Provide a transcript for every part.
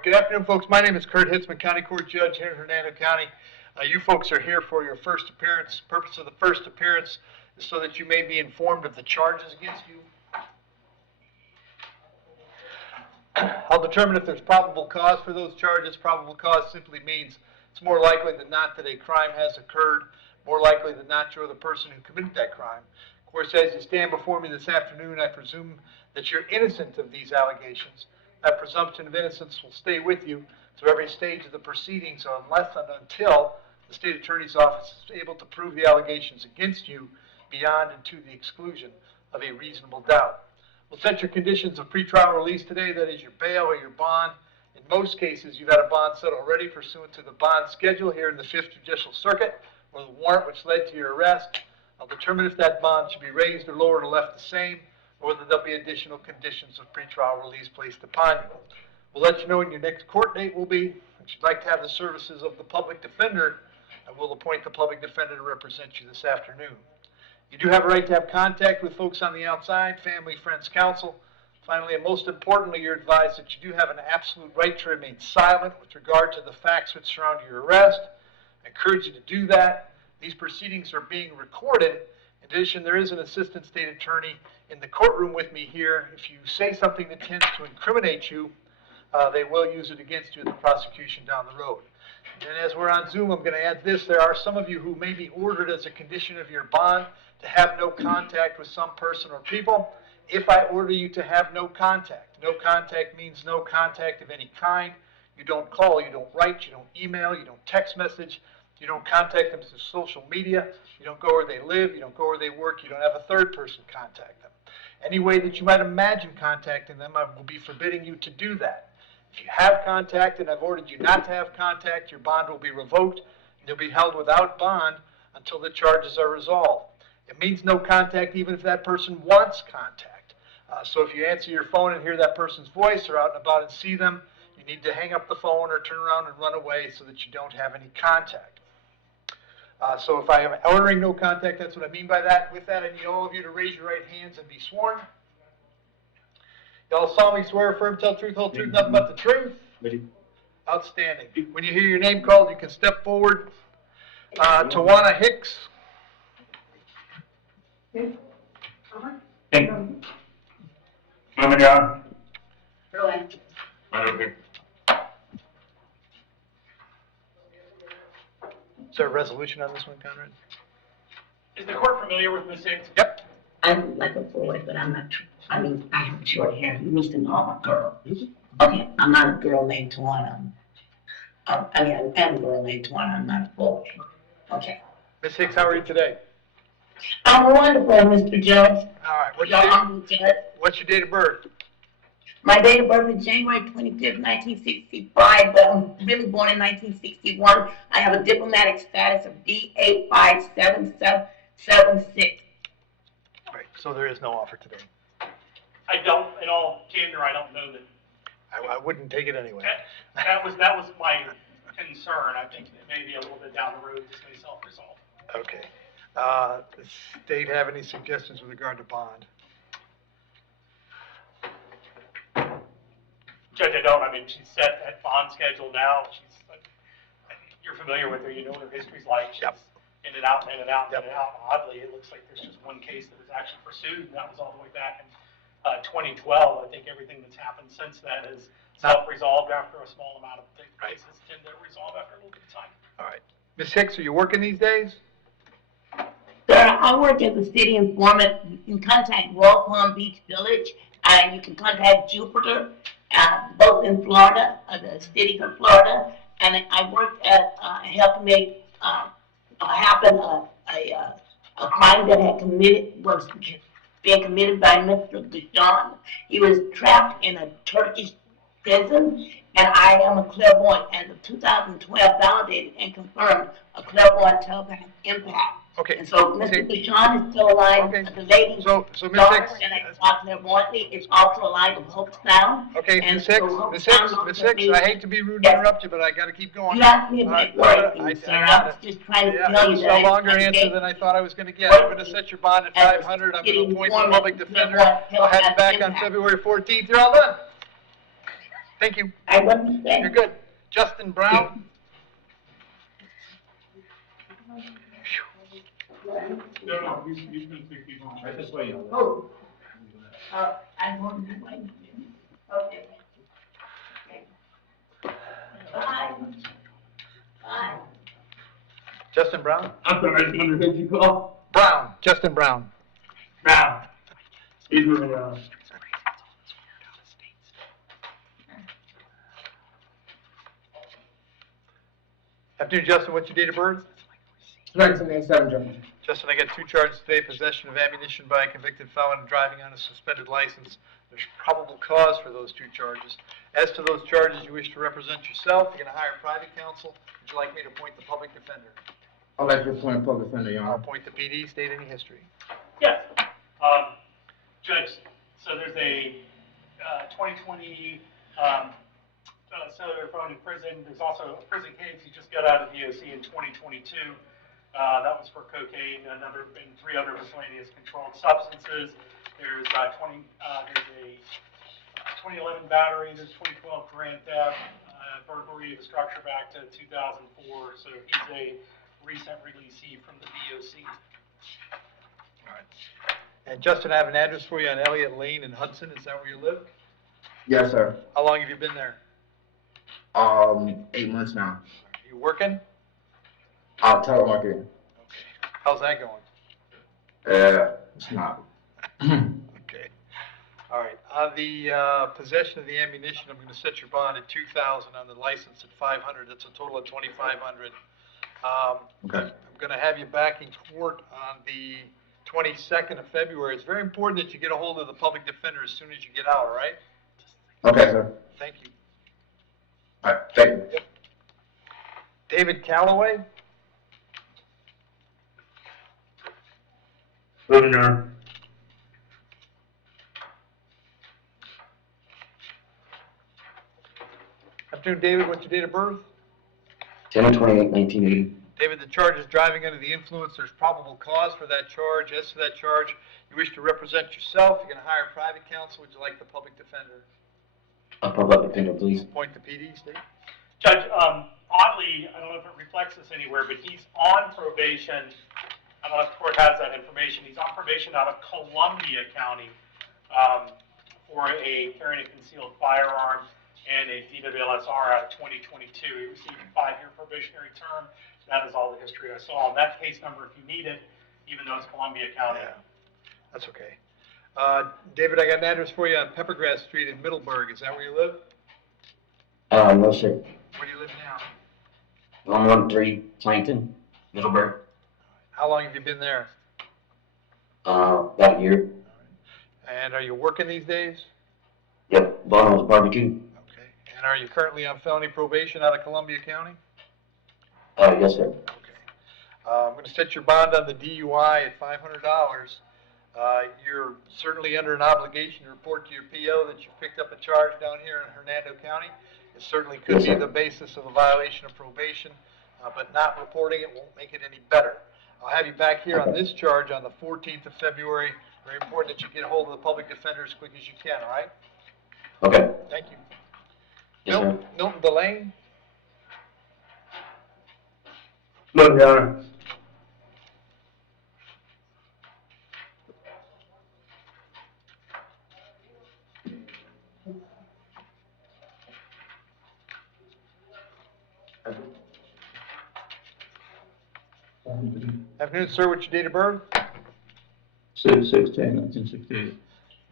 right, good afternoon, folks. My name is Kurt Hitzemann, County Court Judge here in Hernando County. You folks are here for your first appearance. The purpose of the first appearance is so that you may be informed of the charges against you. I'll determine if there's probable cause for those charges. Probable cause simply means it's more likely than not that a crime has occurred, more likely than not you're the person who committed that crime. Of course, as you stand before me this afternoon, I presume that you're innocent of these allegations. That presumption of innocence will stay with you through every stage of the proceedings unless and until the state attorney's office is able to prove the allegations against you beyond and to the exclusion of a reasonable doubt. We'll set your conditions of pretrial release today, that is your bail or your bond. In most cases, you've had a bond set already pursuant to the bond schedule here in the 5th Judicial Circuit, or the warrant which led to your arrest. I'll determine if that bond should be raised or lowered or left the same, or whether there'll be additional conditions of pretrial release placed upon you. We'll let you know when your next court date will be. If you'd like to have the services of the public defender, I will appoint the public defender to represent you this afternoon. You do have a right to have contact with folks on the outside, family, friends, counsel. Finally, and most importantly, you're advised that you do have an absolute right to remain silent with regard to the facts which surround your arrest. I encourage you to do that. These proceedings are being recorded. In addition, there is an assistant state attorney in the courtroom with me here. If you say something that tends to incriminate you, they will use it against you in the prosecution down the road. And as we're on Zoom, I'm going to add this. There are some of you who may be ordered as a condition of your bond to have no contact with some person or people. If I order you to have no contact means no contact of any kind. You don't call, you don't write, you don't email, you don't text message, you don't contact them through social media, you don't go where they live, you don't go where they work, you don't have a third person contact them. Any way that you might imagine contacting them, I will be forbidding you to do that. If you have contact and I've ordered you not to have contact, your bond will be revoked and you'll be held without bond until the charges are resolved. It means no contact even if that person wants contact. So if you answer your phone and hear that person's voice or out and about and see them, you need to hang up the phone or turn around and run away so that you don't have any contact. So if I am ordering no contact, that's what I mean by that. With that, I need all of you to raise your right hands and be sworn. Y'all solemnly swear, affirm, tell the truth, whole truth, nothing but the truth. Outstanding. When you hear your name called, you can step forward. Tawana Hicks. Hey. John. Really? Is there a resolution on this one, Conrad? Is the court familiar with Ms. Hicks? Yep. I look like a boy, but I'm not. I mean, I have short hair. You must know I'm a girl. Okay, I'm not a girl named Tawana. I mean, I am a girl named Tawana. I'm not a boy. Okay. Ms. Hicks, how are you today? I'm wonderful, Mr. Judge. All right. What's your date of birth? My date of birth is January 25th, 1965, but I'm really born in 1961. I have a diplomatic status of D85776. Right. So there is no offer today. I don't, in all candor, I don't know that. I wouldn't take it anyway. That was my concern. I think that maybe a little bit down the road this may self-resolve. Okay. Does the state have any suggestions with regard to bond? Judge, I don't. I mean, she's set that bond schedule now. You're familiar with her. You know what her history's like. She's in and out, in and out, in and out. Oddly, it looks like there's just one case that was actually pursued, and that was all the way back in 2012. I think everything that's happened since then is self-resolved after a small amount of cases tend to resolve after a little bit of time. All right. Ms. Hicks, are you working these days? Sir, I work as a city informant. You can contact Royal Palm Beach Village, and you can contact Jupiter, both in Florida, the city of Florida, and I worked at helping make happen a crime that was being committed by Mr. Deshaun. He was trapped in a Turkish prison, and I am a clairvoyant, and the 2012 validated and confirmed a clairvoyant telepath impact. Okay. And so Mr. Deshaun is still alive. Okay. The lady, So Ms. Hicks, and I talk clairvoyantly, is also alive of Hope Sound. okay, And Ms. Hicks, so Ms. Hicks, Ms. Hicks, I hate to be rude and Yes. interrupt you, but I got to keep going. You asked me about working, I sir. I got was it. just trying to Yeah, tell it you was that a I longer answer than I thought I was going to get. I'm going to set your bond at 500. I'm going to appoint the public defender. I'll have you back on February 14th. You're all done. Thank you. I wasn't saying. You're good. Justin Brown? No, he's gonna take these on. Right this way. Oh. I'm going to wait. Okay. Bye. Bye. Justin Brown? I'm sorry, Senator, who'd you call? Brown. Justin Brown. Brown. He's moving on. Afternoon, Justin. What's your date of birth? 1987, gentlemen. Justin, I got 2 charges today: possession of ammunition by a convicted felon and driving on a suspended license. There's probable cause for those 2 charges. As to those charges, you wish to represent yourself. You're going to hire private counsel. Would you like me to appoint the public defender? I'd like to appoint a public defender, Your I'll Honor. appoint the PD. State any history. Yes. Judge, so there's a 2020 cellular phone in prison. There's also a prison case he just got out of the DOC in 2022. That was for cocaine and 3 other miscellaneous controlled substances. There's there's a 2011 battery. There's 2012 grand theft, burglary of a structure back to 2004. So he's a recent releasee from the DOC. All right. And Justin, I have an address for you on Elliott Lane in Hudson. Is that where you live? Yes, sir. How long have you been there? 8 months now. Are you working? Telemarketing. How's that going? It's not. Okay. All right. On the possession of the ammunition, I'm going to set your bond at $2,000. On the license at $500. That's a total of $2,500. Okay. I'm going to have you back in court on the 22nd of February. It's very important that you get a hold of the public defender as soon as you get out. All right? Okay, sir. Thank you. All right, thank you. David Calloway. Moving on. Afternoon, David. What's your date of birth? 10/28/1980. David, the charge is driving under the influence. There's probable cause for that charge. As to that charge, you wish to represent yourself. You're going to hire private counsel. Would you like the public defender? A public defender, please. Appoint the PD, Steve. Judge, oddly, I don't know if it reflects this anywhere, but he's on probation. I don't know if the court has that information. He's on probation out of Columbia County for a carrying a concealed firearm and a DWLSR out of 2022. He received a 5-year probationary term. That is all the history I saw on that case number if you need it, even though it's Columbia County. Yeah, that's okay. David, I got an address for you on Peppergrass Street in Middleburg. Is that where you live? No, sir. Where do you live now? 113 Plankton, Middleburg. How long have you been there? About a year. And are you working these days? Yep, Bono's Barbecue. Okay. And are you currently on felony probation out of Columbia County? Yes, sir. Okay. I'm going to set your bond on the DUI at $500. You're certainly under an obligation to report to your PO that you picked up a charge down here in Hernando County. It certainly could Yes, be sir. the basis of a violation of probation, but not reporting it won't make it any better. I'll have you back here on this charge on the 14th of February. Very important that you get a hold of the public defender as quick as you can, all right? Okay. Thank you. Yes, sir. Milton Delane? Look, Your Honor. Afternoon, sir. What's your date of birth? 6/16/1968.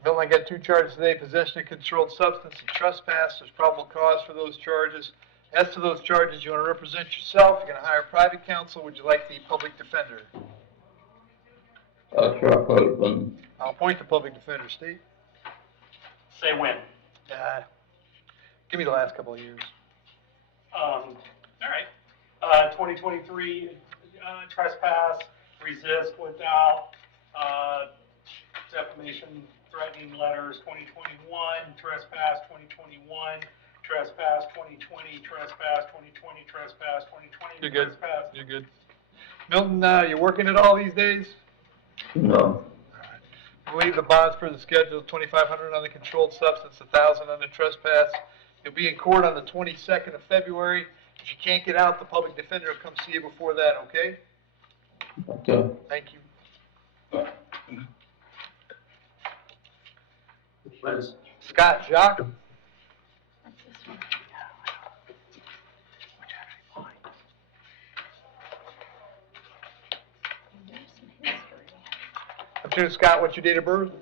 Milton, I got 2 charges today: possession of controlled substance and trespass. There's probable cause for those charges. As to those charges, you want to represent yourself. You're going to hire private counsel. Would you like the public defender? Sure, public defender. I'll appoint the public defender, Steve. Say when. Give me the last couple of years. All right. 2023, trespass, resist without, defamation, threatening letters, 2021, trespass, 2021, trespass, 2020, trespass, 2020, trespass, 2020, You're good. trespass. You're good. Milton, you working at all these days? No. I believe the bonds for the schedule, $2,500 on the controlled substance, $1,000 on the trespass. You'll be in court on the 22nd of February. If you can't get out, the public defender will come see you before that, okay? Okay. Thank you. Scott Jacques. Afternoon, Scott. What's your date of birth?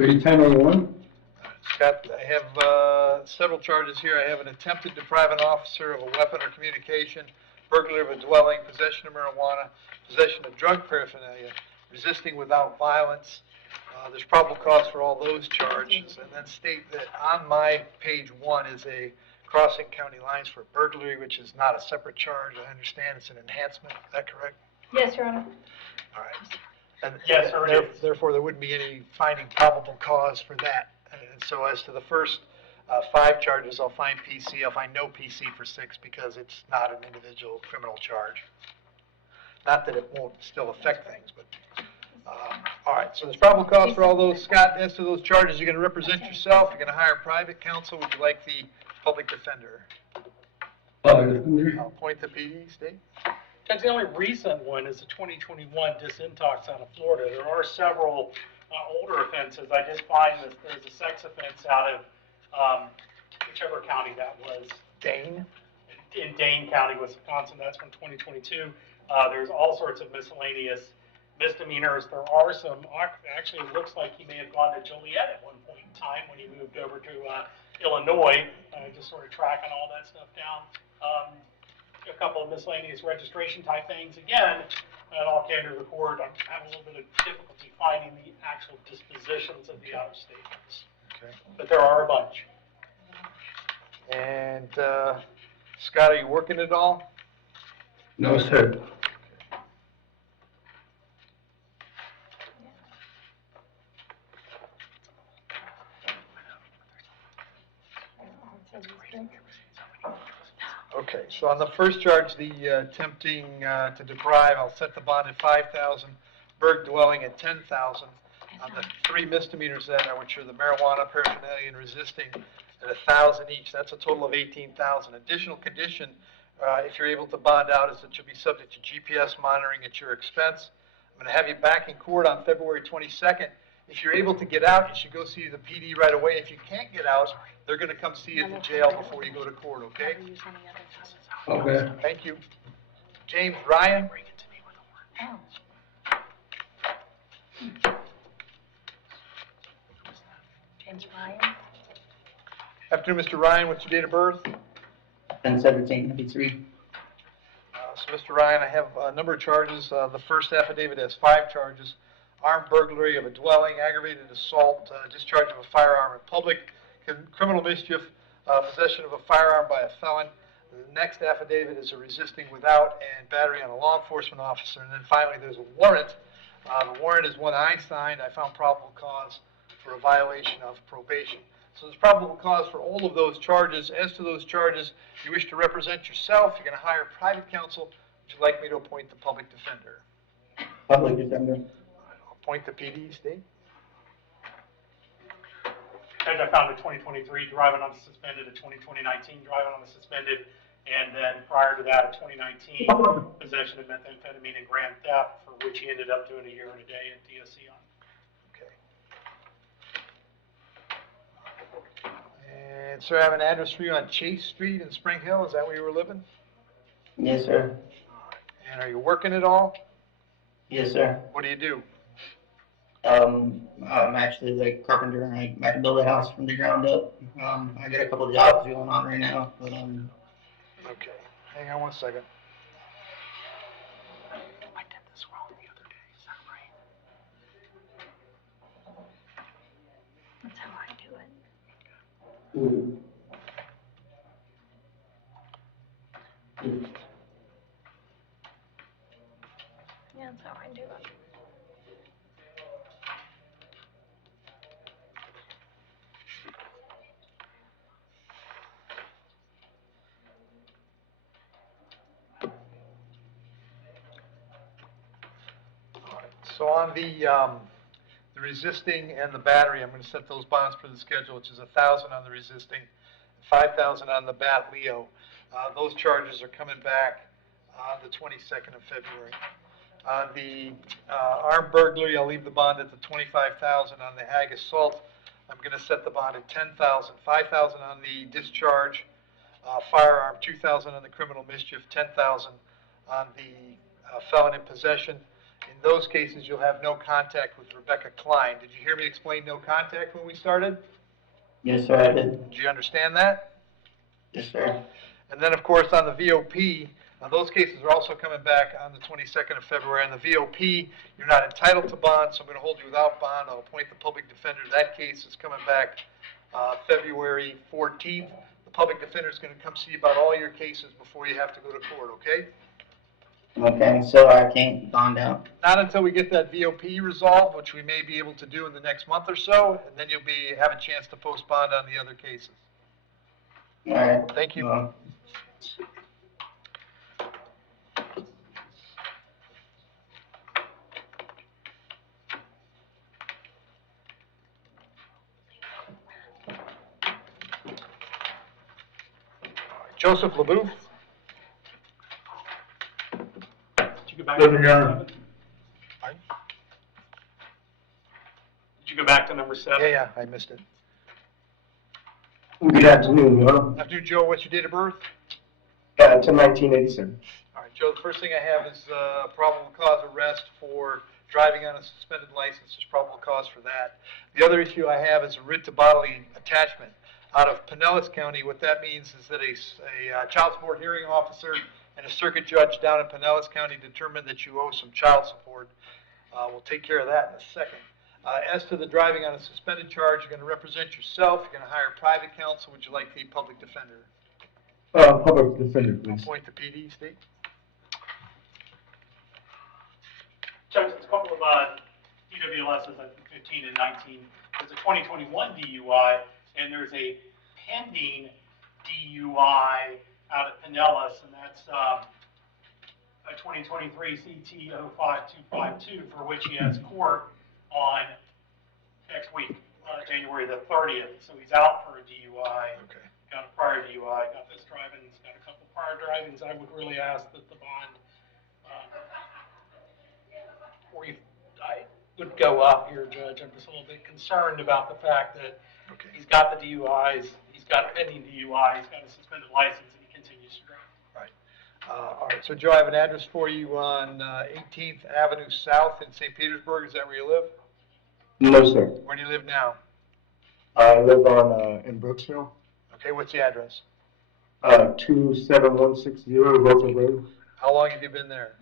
3/10/81. Scott, I have several charges here. I have an attempted to deprive an officer of a weapon or communication, burglary of a dwelling, possession of marijuana, possession of drug paraphernalia, resisting without violence. There's probable cause for all those charges. And then state that on my page 1 is a crossing county lines for burglary, which is not a separate charge. I understand it's an enhancement. Is that correct? Yes, Your Honor. All right. And Yes, sir, it is. therefore, there wouldn't be any finding probable cause for that. And so as to the first 5 charges, I'll find PC. I'll find no PC for 6 because it's not an individual criminal charge. Not that it won't still affect things, but, all right. So there's probable cause for all those. Scott, as to those charges, you're going to represent yourself. You're going to hire private counsel. Would you like the public defender? I'll appoint the PD, state. Judge, the only recent one is the 2021 disintox out of Florida. There are several older offenses. I did find that there's a sex offense out of whichever county that was. Dane. In Dane County, Wisconsin. That's from 2022. There's all sorts of miscellaneous misdemeanors. There are some, actually it looks like he may have gone to Joliet at one point in time when he moved over to Illinois, just sort of tracking all that stuff down. A couple of miscellaneous registration type things. Again, and I'll candor the court, I'm having a little bit of difficulty finding the actual dispositions of the out-of-state ones. Okay. But there are a bunch. And Scott, are you working at all? No, sir. Okay, so on the first charge, the attempting to deprive, I'll set the bond at 5,000, burg dwelling at 10,000. On the 3 misdemeanors then, which are the marijuana, paraphernalia, and resisting, at 1,000 each. That's a total of 18,000. Additional condition, if you're able to bond out, is that you'll be subject to GPS monitoring at your expense. I'm going to have you back in court on February 22nd. If you're able to get out, you should go see the PD right away. If you can't get out, they're going to come see you at the jail before you go to court, okay? Okay. Thank you. James Ryan? James Ryan. Afternoon, Mr. Ryan. What's your date of birth? 10/17/93. So, Mr. Ryan, I have a number of charges. The first affidavit has 5 charges. Armed burglary of a dwelling, aggravated assault, discharge of a firearm in public, criminal mischief, possession of a firearm by a felon. The next affidavit is a resisting without and battery on a law enforcement officer. And then finally, there's a warrant. The warrant is one I signed. I found probable cause for a violation of probation. So there's probable cause for all of those charges. As to those charges, you wish to represent yourself. You're going to hire private counsel. Would you like me to appoint the public defender? Public defender. Appoint the PD, state. Judge, I found a 2023 driving on suspended, a 2019 driving on the suspended, and then prior to that, a 2019 possession of methamphetamine and grand theft, for which he ended up doing a year and a day at DSC on. Okay. And sir, I have an address for you on Chase Street in Spring Hill. Is that where you were living? Yes, sir. And are you working at all? Yes, sir. What do you do? I'm actually the carpenter, and I can build a house from the ground up. I got a couple of jobs going on right now, but Okay. Hang on one second. I did this wrong the other day. Is that right? That's how I do it. Yeah, that's how I do it. So on the resisting and the battery, I'm going to set those bonds for the schedule, which is 1,000 on the resisting, 5,000 on the Bat Leo. Those charges are coming back on the 22nd of February. On the armed burglary, I'll leave the bond at the 25,000. On the Hag assault, I'm going to set the bond at 10,000. 5,000 on the discharge, firearm, 2,000 on the criminal mischief, 10,000 on the felon in possession. In those cases, you'll have no contact with Rebecca Klein. Did you hear me explain no contact when we started? Yes, sir, I did. Did you understand that? Yes, sir. And then, of course, on the VOP, those cases are also coming back on the 22nd of February. On the VOP, you're not entitled to bond, so I'm going to hold you without bond. I'll appoint the public defender. That case is coming back February 14th. The public defender is going to come see you about all your cases before you have to go to court, okay? Okay, so I can't bond out. Not until we get that VOP resolved, which we may be able to do in the next month or so, and then you'll have a chance to post bond on the other cases. All right. Thank you. Joseph LaBouffe. Did you go back Good, to number Your Honor. 7? Did you go back to number 7? Yeah, I missed it. Good afternoon, Your Honor. Afternoon, Joe. What's your date of birth? 10/19/87. All right, Joe, the first thing I have is probable cause arrest for driving on a suspended license. There's probable cause for that. The other issue I have is a writ to bodily attachment. Out of Pinellas County, what that means is that a child support hearing officer and a circuit judge down in Pinellas County determined that you owe some child support. We'll take care of that in a second. As to the driving on a suspended charge, you're going to represent yourself. You're going to hire private counsel. Would you like the public defender? Public defender, please. Appoint the PD, Steve. Judge, there's a couple of DWLSs, I think 15 and 19. There's a 2021 DUI, and there's a pending DUI out at Pinellas, and that's a 2023 CT 05252, for which he has court on next week, January the 30th. So he's out for a DUI. Okay. Got a prior DUI, got this driving, he's got a couple prior drivings. I would really ask that the bond, I would go up here, Judge. I'm just a little bit concerned about the fact that Okay. he's got the DUIs, he's got a pending DUI, he's got a suspended license, and he continues to drive. All right, so Joe, I have an address for you on 18th Avenue South in St. Petersburg. Is that where you live? No, sir. Where do you live now? I live on, in Brooksville, Okay, what's the address? 27160 Roosevelt Road. How long have you been there?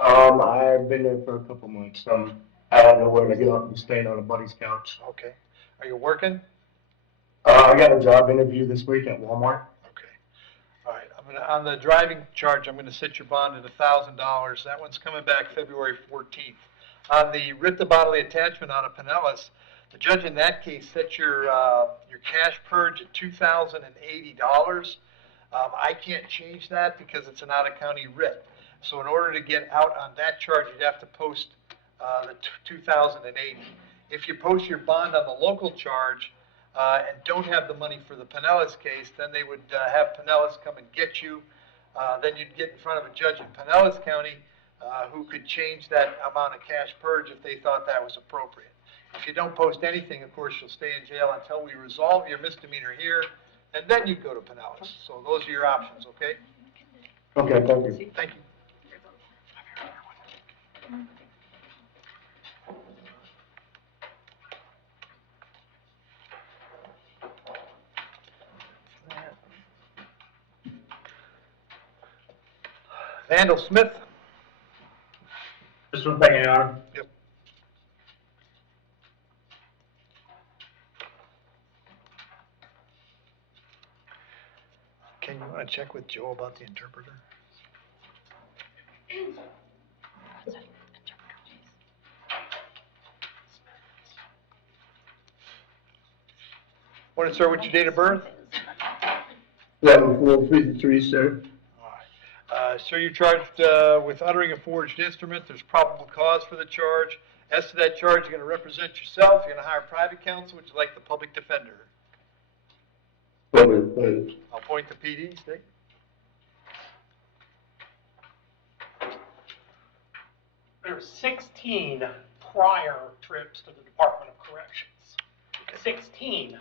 I've been there for a couple months. I had nowhere to go. I'm staying on a buddy's couch. Okay. Are you working? I got a job interview this week at Walmart. Okay. All right, on the driving charge, I'm gonna set your bond at $1,000. That one's coming back February 14th. On the writ to bodily attachment out of Pinellas, the judge in that case set your cash purge at $2,080. I can't change that because it's an out-of-county writ. So in order to get out on that charge, you'd have to post the $2,080. If you post your bond on the local charge and don't have the money for the Pinellas case, then they would have Pinellas come and get you. Then you'd get in front of a judge in Pinellas County who could change that amount of cash purge if they thought that was appropriate. If you don't post anything, of course, you'll stay in jail until we resolve your misdemeanor here, and then you go to Pinellas. So those are your options, okay? Okay, thank you. Thank you. Vandal Smith. Just one thing, Your Honor. Yep. Ken, you want to check with Joe about the interpreter? Want to start with your date of birth? 11/4/53, sir. All right. Sir, you're charged with uttering a forged instrument. There's probable cause for the charge. As to that charge, you're going to represent yourself. You're going to hire private counsel. Would you like the public defender? Public defender. I'll appoint the PD, State. There were 16 prior trips to the Department of Corrections. 16.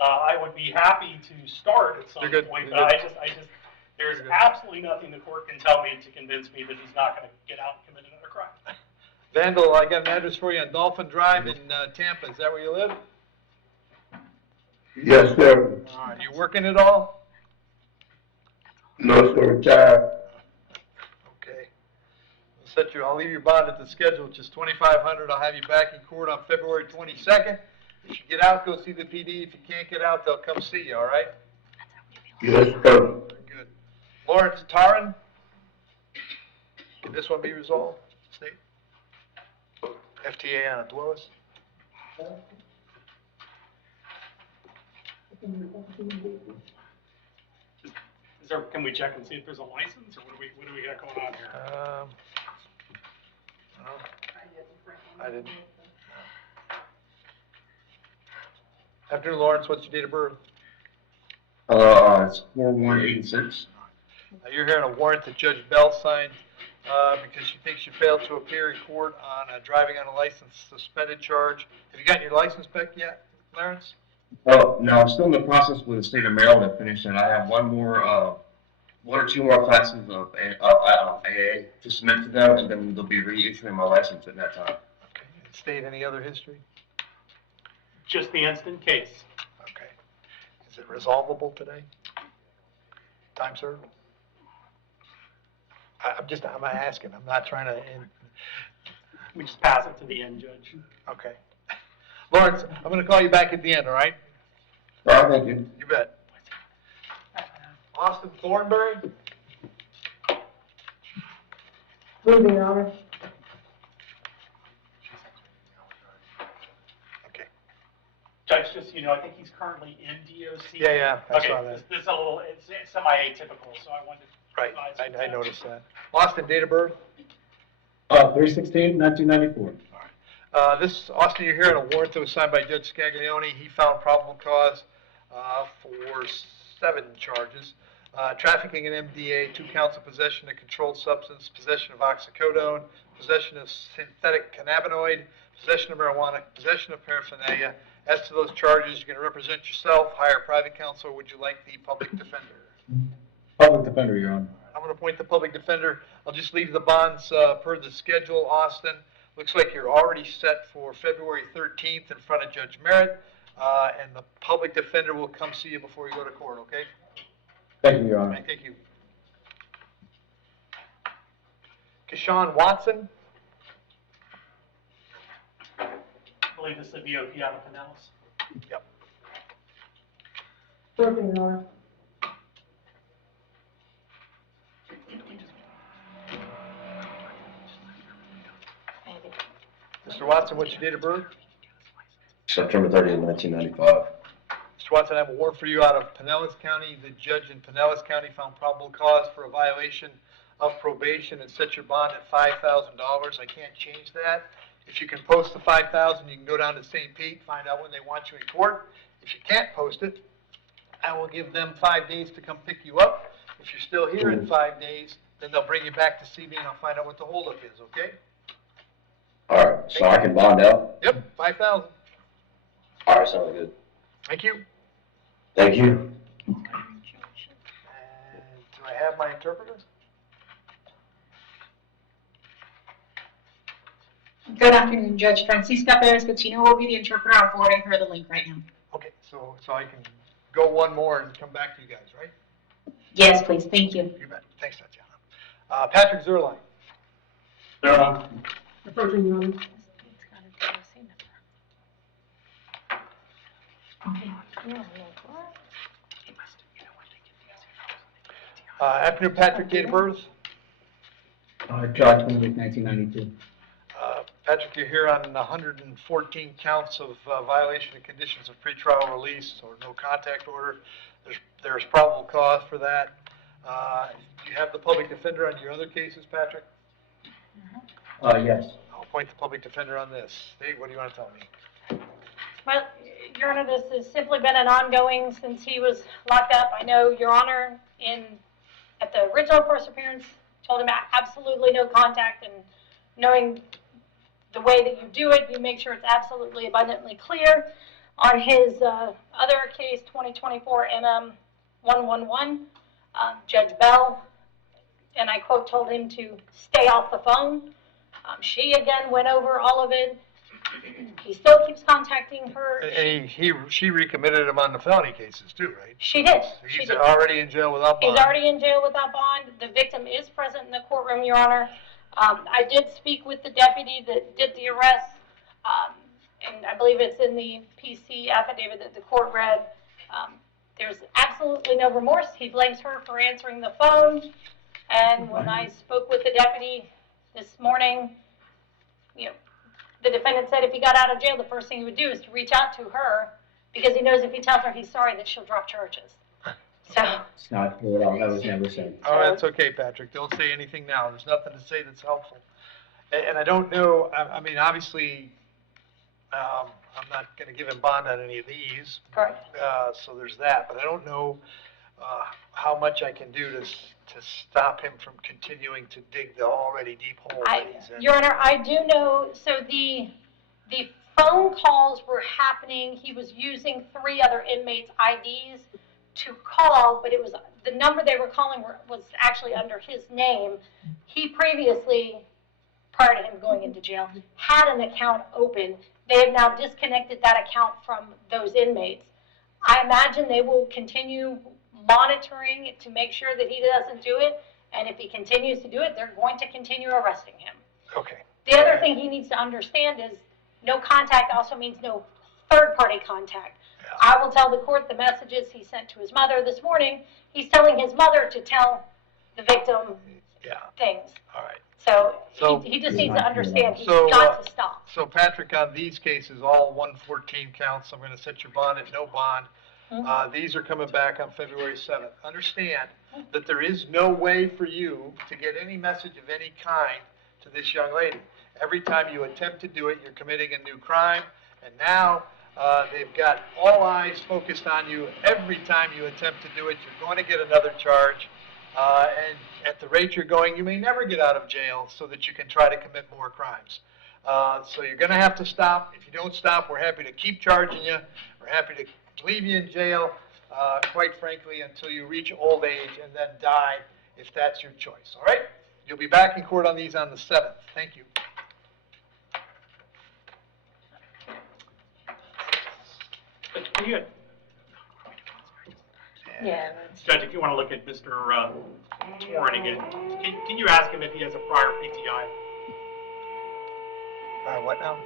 I would be happy to start at some You're good. point, You're but good. there's You're good. absolutely nothing the court can tell me to convince me that he's not going to get out and commit another crime. Vandal, I got an address for you on Dolphin Drive in Tampa. Is that where you live? Yes, sir. All right. You working at all? No, sir, retired. Okay. I'll leave your bond at the schedule, which is $2,500. I'll have you back in court on February 22nd. If you get out, go see the PD. If you can't get out, they'll come see you, all right? Yes, sir. Good. Lawrence Taran? Can this one be resolved, State? FTA on Dwellis? Can we check and see if there's a license, or what do we got going on here? No, I didn't. Afternoon, Lawrence. What's your date of birth? It's 4186. You're hearing a warrant that Judge Bell signed because she thinks you failed to appear in court on driving on a license suspended charge. Have you gotten your license back yet, Clarence? No, I'm still in the process with the state of Maryland to finish it. I have one or two more classes of AA to submit to them, and then they'll be reissuing my license at that time. Okay. State, any other history? Just the instant case. Okay. Is it resolvable today? Time served? I'm asking. I'm not trying to end. We just pass it to the end judge. Okay. Lawrence, I'm going to call you back at the end, all right? All right, thank you. You bet. Austin Thornberry? Moving, Your Honor. Okay. Judge, just so you know, I think he's currently in DOC. Yeah, I Okay, saw that. this is a little, it's semi-atypical, so I wanted to. Right, advise you I that. noticed that. Austin, date of birth? 3/16/1994. Austin, you're hearing a warrant that was signed by Judge Scaglione. He found probable cause for 7 charges. Trafficking in MDA, 2 counts of possession of controlled substance, possession of oxycodone, possession of synthetic cannabinoid, possession of marijuana, possession of paraphernalia. As to those charges, you're going to represent yourself, hire a private counsel, or would you like the public defender? Public defender, Your Honor. I'm going to appoint the public defender. I'll just leave the bonds per the schedule, Austin. Looks like you're already set for February 13th in front of Judge Merritt, and the public defender will come see you before you go to court, okay? Thank you, Your All Honor. right, thank you. Keshawn Watson? I believe this is a VOP out of Pinellas. Yep. Moving, Your Honor. Mr. Watson, what's your date of birth? September 30th, 1995. Mr. Watson, I have a warrant for you out of Pinellas County. The judge in Pinellas County found probable cause for a violation of probation and set your bond at $5,000. I can't change that. If you can post the $5,000, you can go down to St. Pete, find out when they want you in court. If you can't post it, I will give them 5 days to come pick you up. If you're still here in 5 days, then they'll bring you back to see me and I'll find out what the holdup is, okay? All right, so I can bond out? Yep, 5,000. All right, sounds good. Thank you. Thank you. And do I have my interpreter? Good afternoon, Judge Francisca Perez-Cachino will be the interpreter. I'm forwarding her the link right now. Okay, so I can go one more and come back to you guys, right? Yes, please, thank you. You bet. Thanks, Tatiana. Patrick Zerline. Approaching, Your Honor. It's got a DOC number. Yeah, what? Afternoon, Patrick, date of birth? July 28th, 1992. Patrick, you're here on 114 counts of violation of conditions of pretrial release or no contact order. There's probable cause for that. Do you have the public defender on your other cases, Patrick? Yes. I'll appoint the public defender on this. Dave, what do you want to tell me? Well, Your Honor, this has simply been an ongoing since he was locked up. I know, Your Honor, at the original first appearance, told him absolutely no contact, and knowing the way that you do it, you make sure it's absolutely abundantly clear. On his other case, 2024 MM 111, Judge Bell, and I quote, told him to stay off the phone. She again went over all of it. He still keeps contacting her. And she recommitted him on the felony cases too, right? She did. So She he's did. already in jail without bond. He's already in jail without bond. The victim is present in the courtroom, Your Honor. I did speak with the deputy that did the arrest, and I believe it's in the PC affidavit that the court read. There's absolutely no remorse. He blames her for answering the phone. And when I spoke with the deputy this morning, you know, the defendant said if he got out of jail, the first thing he would do is to reach out to her, because he knows if he tells her he's sorry that she'll drop charges. So. It's not true at all, that was never said. Oh, that's okay, Patrick. Don't say anything now. There's nothing to say that's helpful. And I don't know, I mean, obviously, I'm not gonna give him bond on any of these. Correct. So there's that, but I don't know, how much I can do to stop him from continuing to dig the already deep hole that he's in. Your Honor, I do know, so the phone calls were happening, he was using 3 other inmates' IDs to call, but it was, the number they were calling was actually under his name. He previously, prior to him going into jail, had an account open. They have now disconnected that account from those inmates. I imagine they will continue monitoring to make sure that he doesn't do it, and if he continues to do it, they're going to continue arresting him. Okay. The other thing he needs to understand is no contact also means no third-party contact. Yeah. I will tell the court the messages he sent to his mother this morning. He's telling his mother to tell the victim things. All right. So he just needs to understand he's got to stop. So Patrick, on these cases, all 114 counts, I'm going to set your bond at no bond. These are coming back on February 7th. Understand that there is no way for you to get any message of any kind to this young lady. Every time you attempt to do it, you're committing a new crime, and now they've got all eyes focused on you. Every time you attempt to do it, you're going to get another charge, and at the rate you're going, you may never get out of jail so that you can try to commit more crimes. So you're going to have to stop. If you don't stop, we're happy to keep charging you. We're happy to leave you in jail, quite frankly, until you reach old age and then die, if that's your choice. All right? You'll be back in court on these on the 7th. Thank you. Yeah. Judge, if you want to look at Mr. Warren again, can you ask him if he has a prior PTI? What now?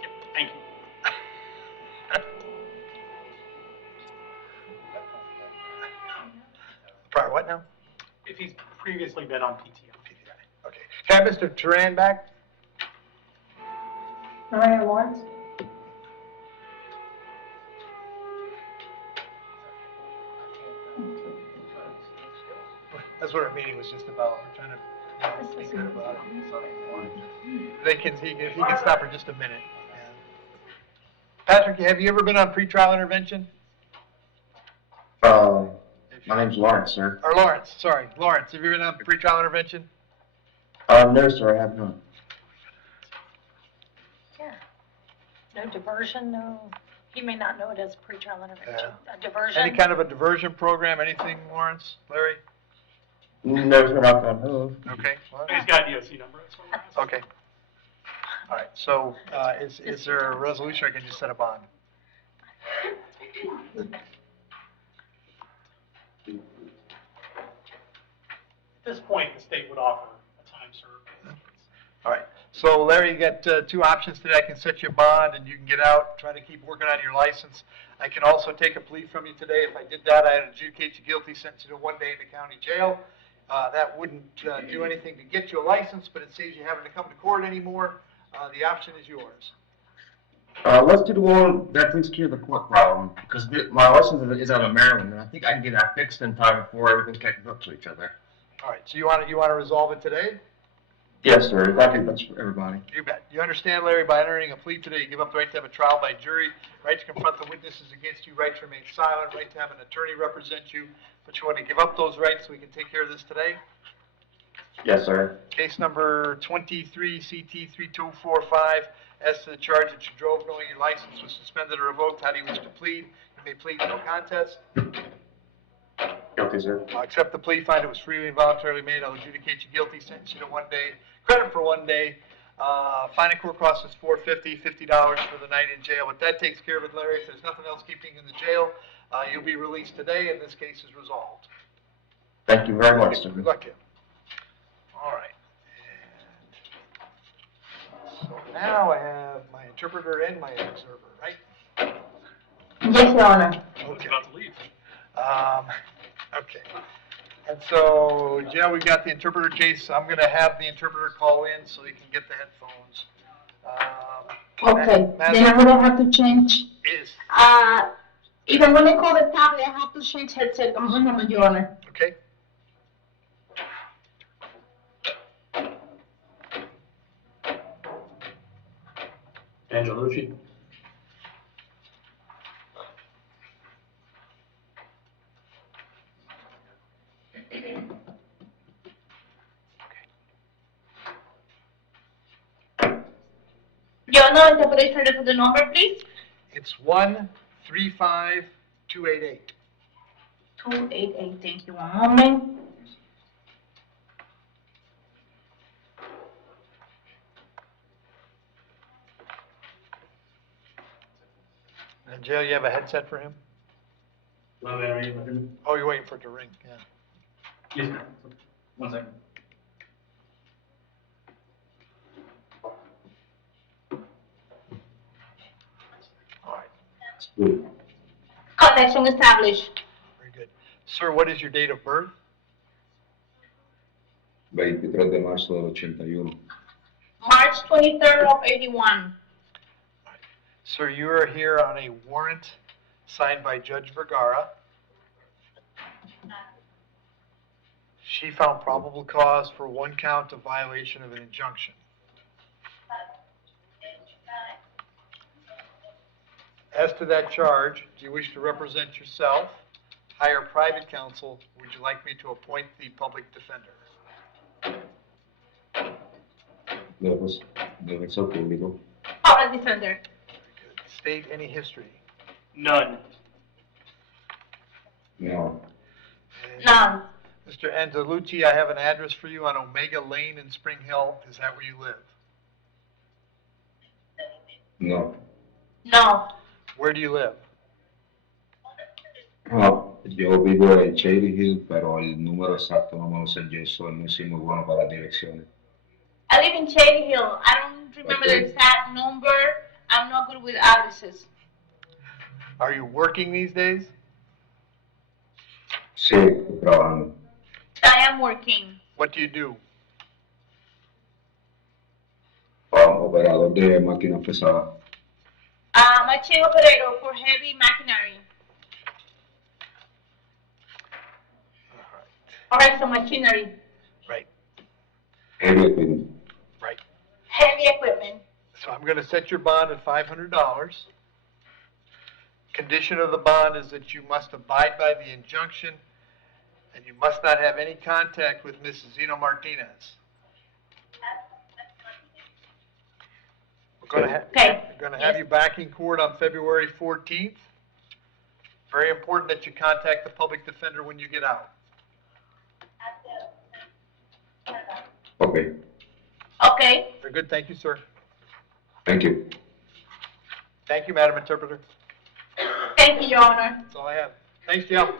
Yep, thank you. Prior what now? If he's previously been on PTI. Okay. Can I have Mr. Turan back? Mariah Lawrence? That's what our meeting was just about. We're trying to be good about it. If he can stop for just a minute. Patrick, have you ever been on pretrial intervention? My name's Lawrence, sir. Or Lawrence, sorry. Lawrence, have you ever been on pretrial intervention? No, sir, I have not. Yeah. No diversion, no, he may not know it as pretrial intervention. A diversion. Any kind of a diversion program, anything, Lawrence, Larry? No, sir, not that I know of. Okay. Well, He's got a DOC number. okay. All right, so is there a resolution, or I can just set a bond? At this point, the state would offer a time served. All right, so Larry, you got 2 options today. I can set you a bond and you can get out, try to keep working on your license. I can also take a plea from you today. If I did that, I'd adjudicate you guilty, sentence you to 1 day in the county jail. That wouldn't do anything to get you a license, but it saves you having to come to court anymore. The option is yours. Let's do the one that takes care of the court problem, because my license is out of Maryland, and I think I can get that fixed in time before everything catches up to each other. All right, so you want to resolve it today? Yes, sir. If I could, that's for everybody. You bet. You understand, Larry, by entering a plea today, you give up the right to have a trial by jury, right to confront the witnesses against you, right to remain silent, right to have an attorney represent you, but you want to give up those rights so we can take care of this today? Yes, sir. Case number 23 CT 3245, as to the charge that you drove knowing your license was suspended or revoked, how do you wish to plead? You may plead no contest. Guilty, sir. I'll accept the plea, find it was freely and voluntarily made, I'll adjudicate you guilty, sentence you to 1 day, credit for 1 day. Fine and court cost is $450, $50 for the night in jail, but that takes care of it, Larry. If there's nothing else keeping you in the jail, you'll be released today, and this case is resolved. Thank you very much, sir. Good luck to you. All right. And so now I have my interpreter and my observer, right? Yes, Your Honor. I was about to leave. Okay. And so, Jill, we've got the interpreter case. I'm gonna have the interpreter call in so he can get the headphones. Okay, Madam- then I'm gonna have to change, Is, if I'm gonna call the tablet, I have to change headset. I'm on moment, Your Honor. okay? Angelucci. Your Honor, interpretation for the number, please. It's 135288. 288, thank you. 1 moment. And Jill, you have a headset for him? Oh, you're waiting for it to ring, yeah. Yes, sir. 1 second. All right, Connection established. very good. Sir, what is your date of birth? 23 de marzo del 81. March 23rd of 81. Sir, you are here on a warrant signed by Judge Vergara. She found probable cause for 1 count of violation of an injunction. As to that charge, do you wish to represent yourself, hire private counsel, or would you like me to appoint the public defender? Defensor público. Public defender. State any history. None. No. And None. Mr. Angelucci, I have an address for you on Omega Lane in Spring Hill. Is that where you live? No. No. Where do you live? Yo vivo en Cherry Hill, pero el número exacto no me lo sé yo, no soy muy bueno para las direcciones. I live in Cherry Hill. I don't remember the exact number. I'm not good with addresses. Are you working these days? Sí, estoy trabajando. I am working. What do you do? Operador de máquinas pesadas. Machine operator for heavy machinery. Alright, so machinery. Right, Heavy equipment. right. Heavy equipment. So I'm gonna set your bond at $500. Condition of the bond is that you must abide by the injunction and you must not have any contact with Mrs. Zeno Martinez. We're gonna have you back in court on February 14th. Very important that you contact the public defender when you get out. Okay. Okay. Very good, thank you, sir. Thank you. Thank you, Madam Interpreter. Thank you, Your Honor. That's all I have. Thanks, Jill.